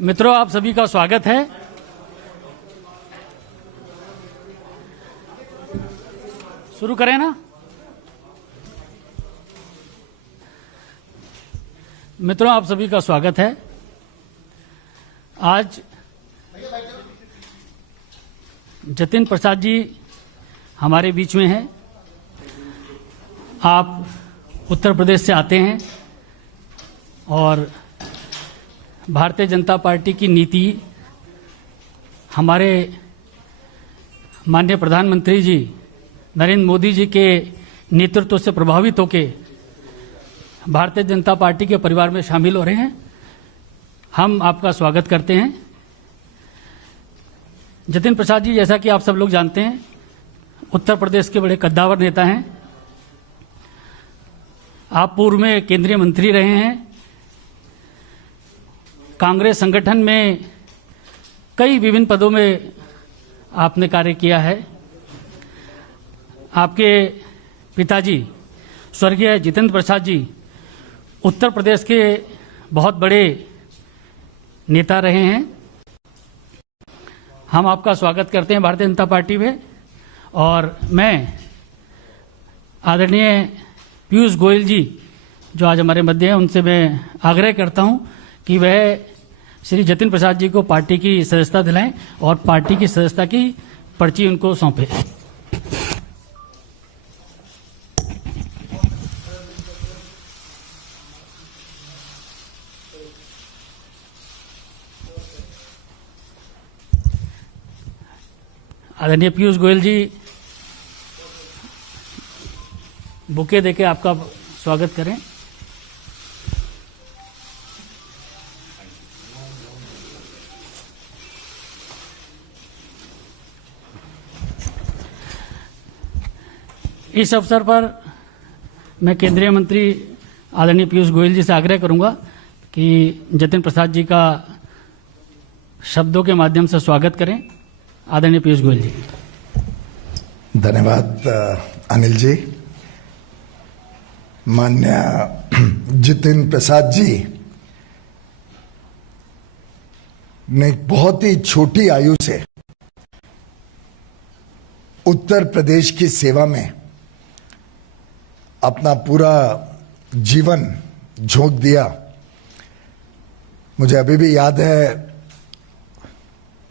मित्रों, आप सभी का स्वागत है। शुरू करें ना। मित्रों, आप सभी का स्वागत है। आज जतिन प्रसाद जी हमारे बीच में हैं। आप उत्तर प्रदेश से आते हैं और भारतीय जनता पार्टी की नीति, हमारे माननीय प्रधानमंत्री जी नरेंद्र मोदी जी के नेतृत्व से प्रभावित होकर भारतीय जनता पार्टी के परिवार में शामिल हो रहे हैं। हम आपका स्वागत करते हैं। जतिन प्रसाद जी, जैसा कि आप सब लोग जानते हैं, उत्तर प्रदेश के बड़े कद्दावर नेता हैं। आप पूर्व में केंद्रीय मंत्री रहे हैं। कांग्रेस संगठन में कई विभिन्न पदों में आपने कार्य किया है। आपके पिताजी स्वर्गीय जितेंद्र प्रसाद जी उत्तर प्रदेश के बहुत बड़े नेता रहे हैं। हम आपका स्वागत करते हैं भारतीय जनता पार्टी में। और मैं आदरणीय पीयूष गोयल जी जो आज हमारे मध्य हैं, उनसे मैं आग्रह करता हूं कि वह श्री जतिन प्रसाद जी को पार्टी की सदस्यता दिलाएं और पार्टी की सदस्यता की पर्ची उनको सौंपे। आदरणीय पीयूष गोयल जी बुके देके आपका स्वागत करें। इस अवसर पर मैं केंद्रीय मंत्री आदरणीय पीयूष गोयल जी से आग्रह करूंगा कि जतिन प्रसाद जी का शब्दों के माध्यम से स्वागत करें। आदरणीय पीयूष गोयल जी। धन्यवाद अनिल जी। माननीय जतिन प्रसाद जी ने बहुत ही छोटी आयु से उत्तर प्रदेश की सेवा में अपना पूरा जीवन झोंक दिया। मुझे अभी भी याद है,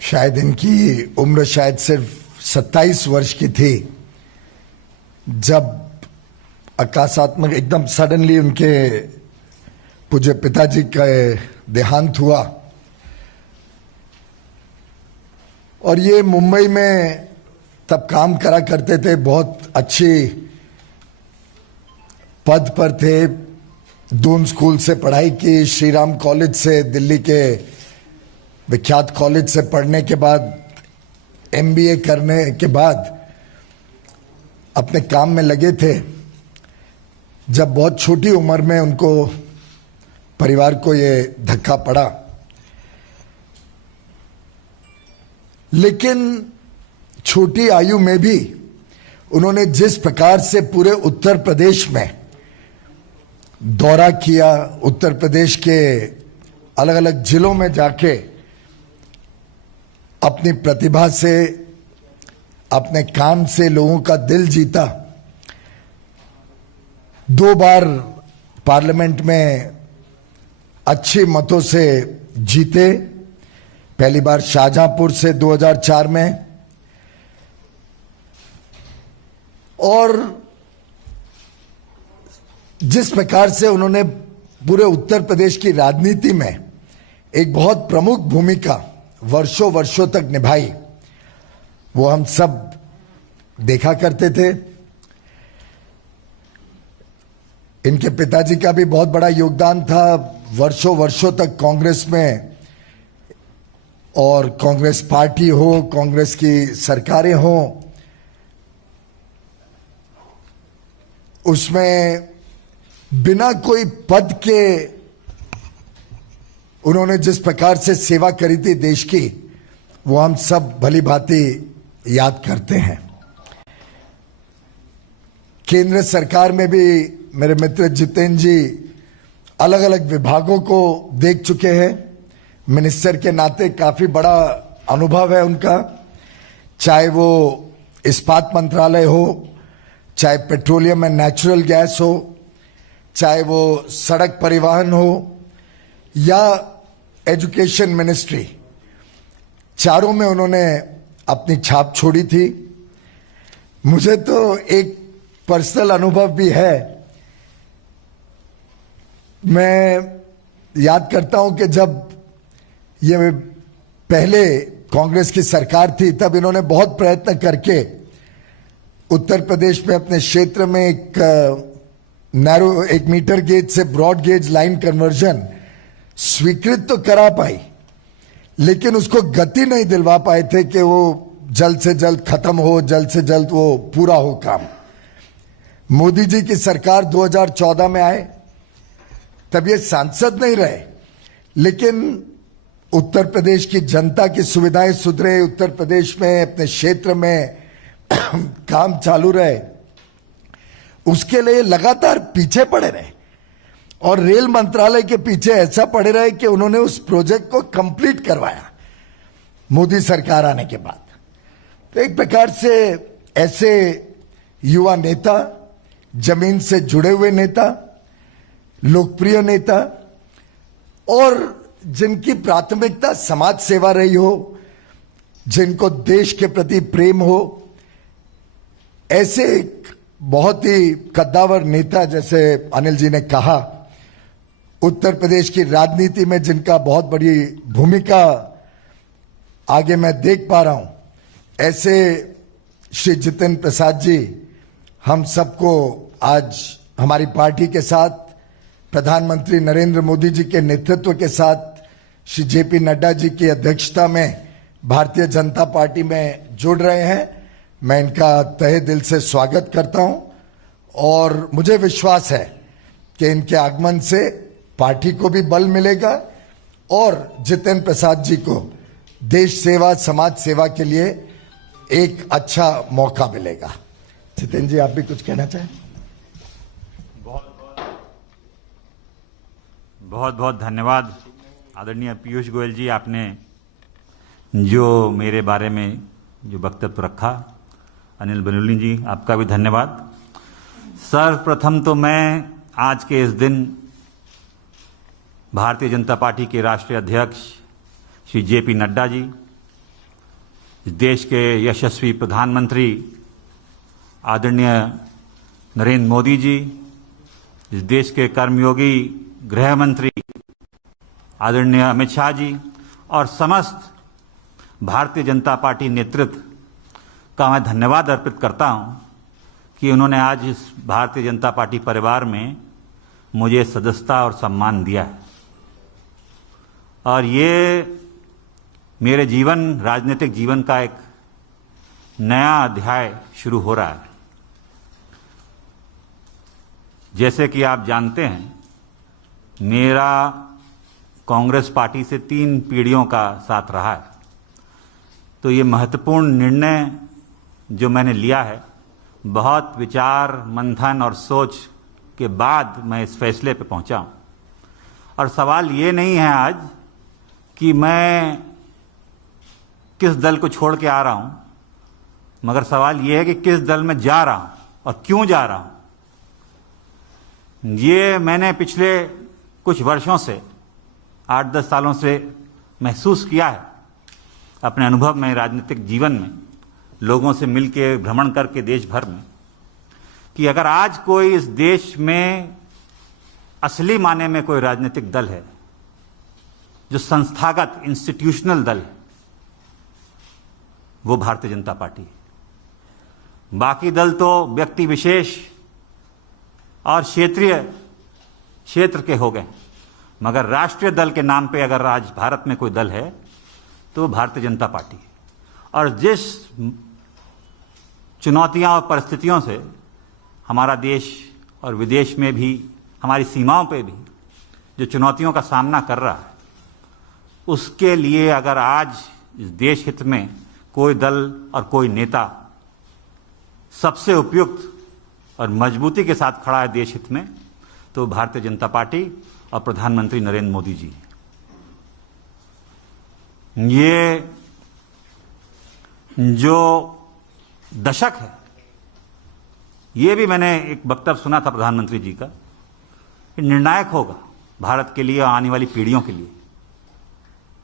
शायद इनकी उम्र शायद सिर्फ 27 वर्ष की थी जब आकाशात्मक एकदम सडनली उनके पूज्य पिताजी का देहांत हुआ। और ये मुंबई में तब काम करा करते थे, बहुत अच्छी पद पर थे। दून स्कूल से पढ़ाई की, श्री राम कॉलेज से, दिल्ली के विख्यात कॉलेज से पढ़ने के बाद MBA करने के बाद अपने काम में लगे थे। जब बहुत छोटी उम्र में उनको परिवार को ये धक्का पड़ा, लेकिन छोटी आयु में भी उन्होंने जिस प्रकार से पूरे उत्तर प्रदेश में दौरा किया, उत्तर प्रदेश के अलग अलग जिलों में जाके अपनी प्रतिभा से, अपने काम से लोगों का दिल जीता। 2 बार पार्लियामेंट में अच्छे मतों से जीते। पहली बार शाहजहांपुर से 2004 में, और जिस प्रकार से उन्होंने पूरे उत्तर प्रदेश की राजनीति में एक बहुत प्रमुख भूमिका वर्षों वर्षों तक निभाई, वो हम सब देखा करते थे। इनके पिताजी का भी बहुत बड़ा योगदान था वर्षों वर्षों तक कांग्रेस में, और कांग्रेस पार्टी हो, कांग्रेस की सरकारें हो, उसमें बिना कोई पद के उन्होंने जिस प्रकार से सेवा करी थी देश की, वो हम सब भली भांति याद करते हैं। केंद्र सरकार में भी मेरे मित्र जितेंद्र जी अलग अलग विभागों को देख चुके हैं। मिनिस्टर के नाते काफी बड़ा अनुभव है उनका, चाहे वो इस्पात मंत्रालय हो, चाहे पेट्रोलियम एंड नेचुरल गैस हो, चाहे वो सड़क परिवहन हो या एजुकेशन मिनिस्ट्री, चारों में उन्होंने अपनी छाप छोड़ी थी। मुझे तो एक पर्सनल अनुभव भी है। मैं याद करता हूं कि जब ये पहले कांग्रेस की सरकार थी तब इन्होंने बहुत प्रयत्न करके उत्तर प्रदेश में अपने क्षेत्र में एक मीटर गेज से ब्रॉड गेज लाइन कन्वर्जन स्वीकृत तो करा पाई, लेकिन उसको गति नहीं दिलवा पाए थे कि वो जल्द से जल्द खत्म हो, जल्द से जल्द वो पूरा हो काम। मोदी जी की सरकार 2014 में आए, तब ये सांसद नहीं रहे, लेकिन उत्तर प्रदेश की जनता की सुविधाएं सुधरे, उत्तर प्रदेश में अपने क्षेत्र में काम चालू रहे, उसके लिए लगातार पीछे पड़े रहे और रेल मंत्रालय के पीछे ऐसा पड़े रहे कि उन्होंने उस प्रोजेक्ट को कंप्लीट करवाया मोदी सरकार आने के बाद। तो एक प्रकार से ऐसे युवा नेता, जमीन से जुड़े हुए नेता, लोकप्रिय नेता और जिनकी प्राथमिकता समाज सेवा रही हो, जिनको देश के प्रति प्रेम हो, ऐसे एक बहुत ही कद्दावर नेता, जैसे अनिल जी ने कहा, उत्तर प्रदेश की राजनीति में जिनका बहुत बड़ी भूमिका आगे मैं देख पा रहा हूं, ऐसे श्री जितेंद्र प्रसाद जी हम सबको आज हमारी पार्टी के साथ, प्रधानमंत्री नरेंद्र मोदी जी के नेतृत्व के साथ, श्री जेपी नड्डा जी की अध्यक्षता में भारतीय जनता पार्टी में जुड़ रहे हैं। मैं इनका तहे दिल से स्वागत करता हूं और मुझे विश्वास है कि इनके आगमन से पार्टी को भी बल मिलेगा और जितेंद्र प्रसाद जी को देश सेवा, समाज सेवा के लिए एक अच्छा मौका मिलेगा। जितेंद्र जी, आप भी कुछ कहना चाहें? बहुत बहुत धन्यवाद आदरणीय पीयूष गोयल जी, आपने जो मेरे बारे में जो वक्तव्य रखा। अनिल बलूनी जी, आपका भी धन्यवाद। सर्वप्रथम तो मैं आज के इस दिन भारतीय जनता पार्टी के राष्ट्रीय अध्यक्ष श्री जेपी नड्डा जी, इस देश के यशस्वी प्रधानमंत्री आदरणीय नरेंद्र मोदी जी, इस देश के कर्मयोगी गृह मंत्री आदरणीय अमित शाह जी और समस्त भारतीय जनता पार्टी नेतृत्व का मैं धन्यवाद अर्पित करता हूं कि उन्होंने आज इस भारतीय जनता पार्टी परिवार में मुझे सदस्यता और सम्मान दिया है। और ये मेरे राजनीतिक जीवन का एक नया अध्याय शुरू हो रहा है। जैसे कि आप जानते हैं, मेरा कांग्रेस पार्टी से 3 पीढ़ियों का साथ रहा है। तो ये महत्वपूर्ण निर्णय जो मैंने लिया है, बहुत विचार मंथन और सोच के बाद मैं इस फैसले पे पहुंचा हूं। और सवाल ये नहीं है आज कि मैं किस दल को छोड़ के आ रहा हूं, मगर सवाल ये है कि किस दल में जा रहा हूं और क्यों जा रहा हूं। ये मैंने पिछले कुछ वर्षों से, 8-10 सालों से महसूस किया है अपने अनुभव में, राजनीतिक जीवन में, लोगों से मिलके भ्रमण करके देश भर में, कि अगर आज कोई इस देश में असली माने में कोई राजनीतिक दल है जो संस्थागत इंस्टीट्यूशनल दल है, वो भारतीय जनता पार्टी है। बाकी दल तो व्यक्ति विशेष और क्षेत्र के हो गए, मगर राष्ट्रीय दल के नाम पे अगर आज भारत में कोई दल है तो वो भारतीय जनता पार्टी है। और जिस चुनौतियां और परिस्थितियों से हमारा देश और विदेश में भी, हमारी सीमाओं पे भी जो चुनौतियों का सामना कर रहा है, उसके लिए अगर आज इस देश हित में कोई दल और कोई नेता सबसे उपयुक्त और मजबूती के साथ खड़ा है देश हित में, तो भारतीय जनता पार्टी और प्रधानमंत्री नरेंद्र मोदी जी। ये जो दशक है, ये भी मैंने एक वक्तव्य सुना था प्रधानमंत्री जी का, कि निर्णायक होगा भारत के लिए और आने वाली पीढ़ियों के लिए।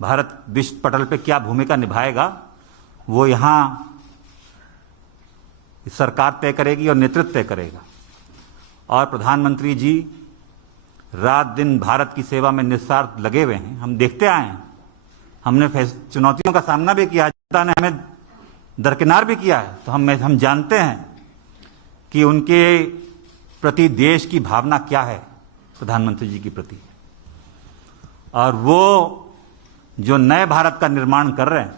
भारत विश्व पटल पे क्या भूमिका निभाएगा वो यहां सरकार तय करेगी और नेतृत्व तय करेगा। और प्रधानमंत्री जी रात दिन भारत की सेवा में निस्वार्थ लगे हुए हैं। हम देखते आए हैं, हमने चुनौतियों का सामना भी किया, जनता ने हमें दरकिनार भी किया है, तो हम जानते हैं कि उनके प्रति देश की भावना क्या है, प्रधानमंत्री जी के प्रति। और वो जो नए भारत का निर्माण कर रहे हैं,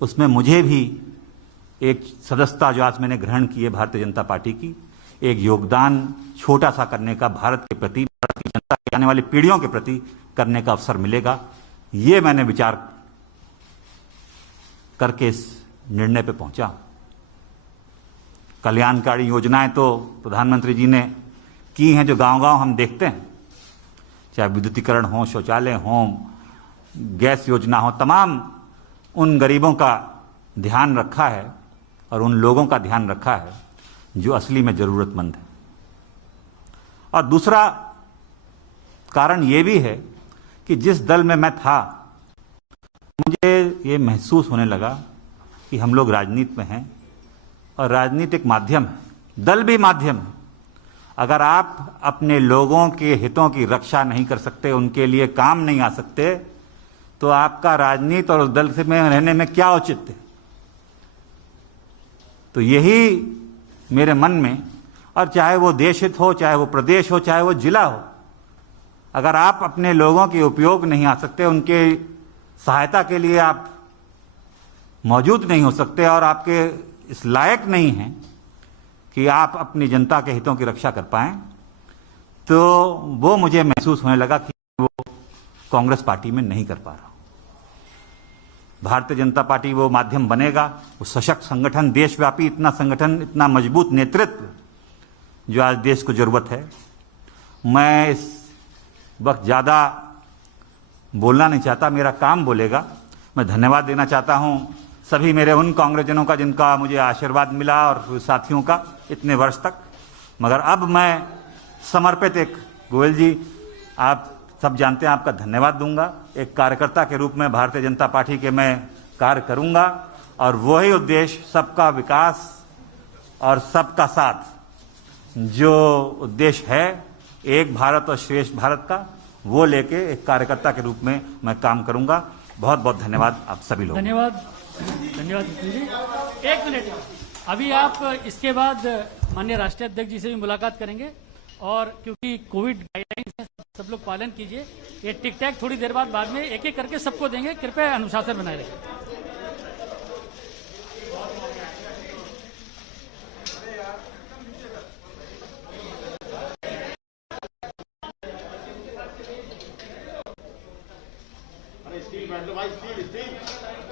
उसमें मुझे भी एक सदस्यता जो आज मैंने ग्रहण की है भारतीय जनता पार्टी की, एक योगदान छोटा सा करने का भारत के प्रति, भारत की जनता के आने वाली पीढ़ियों के प्रति करने का अवसर मिलेगा। ये मैंने विचार करके इस निर्णय पे पहुंचा। कल्याणकारी योजनाएं तो प्रधानमंत्री जी ने की हैं, जो गांव-गांव हम देखते हैं, चाहे विद्युतीकरण हो, शौचालय हो, गैस योजना हो, तमाम उन गरीबों का ध्यान रखा है और उन लोगों का ध्यान रखा है जो असली में जरूरतमंद है। और दूसरा कारण यह भी है कि जिस दल में मैं था, मुझे ये महसूस होने लगा कि हम लोग राजनीति में हैं और राजनीति एक माध्यम है, दल भी माध्यम है। अगर आप अपने लोगों के हितों की रक्षा नहीं कर सकते, उनके लिए काम नहीं आ सकते, तो आपका राजनीति और उस दल से में रहने में क्या औचित्य है। तो यही मेरे मन में, और चाहे वो देश हित हो, चाहे वो प्रदेश हो, चाहे वो जिला हो, अगर आप अपने लोगों के उपयोग नहीं आ सकते, उनके सहायता के लिए आप मौजूद नहीं हो सकते और आपके इस लायक नहीं हैं कि आप अपनी जनता के हितों की रक्षा कर पाएं, तो वो मुझे महसूस होने लगा कि वो कांग्रेस पार्टी में नहीं कर पा रहा। भारतीय जनता पार्टी वो माध्यम बनेगा, वो सशक्त संगठन, देशव्यापी इतना संगठन, इतना मजबूत नेतृत्व जो आज देश को जरूरत है। मैं इस वक्त ज़्यादा बोलना नहीं चाहता, मेरा काम बोलेगा। मैं धन्यवाद देना चाहता हूं सभी मेरे उन कांग्रेसजनों का जिनका मुझे आशीर्वाद मिला और साथियों का इतने वर्ष तक। मगर अब मैं समर्पित एक, गोयल जी आप सब जानते हैं, आपका धन्यवाद दूंगा। एक कार्यकर्ता के रूप में भारतीय जनता पार्टी के मैं कार्य करूंगा और वही उद्देश्य, सबका विकास और सबका साथ, जो उद्देश्य है एक भारत और श्रेष्ठ भारत का, वो लेके एक कार्यकर्ता के रूप में मैं काम करूंगा। बहुत बहुत धन्यवाद आप सभी लोग। धन्यवाद धन्यवाद नितिन जी। एक मिनट, अभी आप इसके बाद माननीय राष्ट्रीय अध्यक्ष जी से भी मुलाकात करेंगे, और क्योंकि कोविड गाइडलाइंस है, सब लोग पालन कीजिए। ये टिक टैक थोड़ी देर बाद में एक एक करके सबको देंगे, कृपया अनुशासन बनाए रखें। स्टील बैठ लो भाई, स्टील।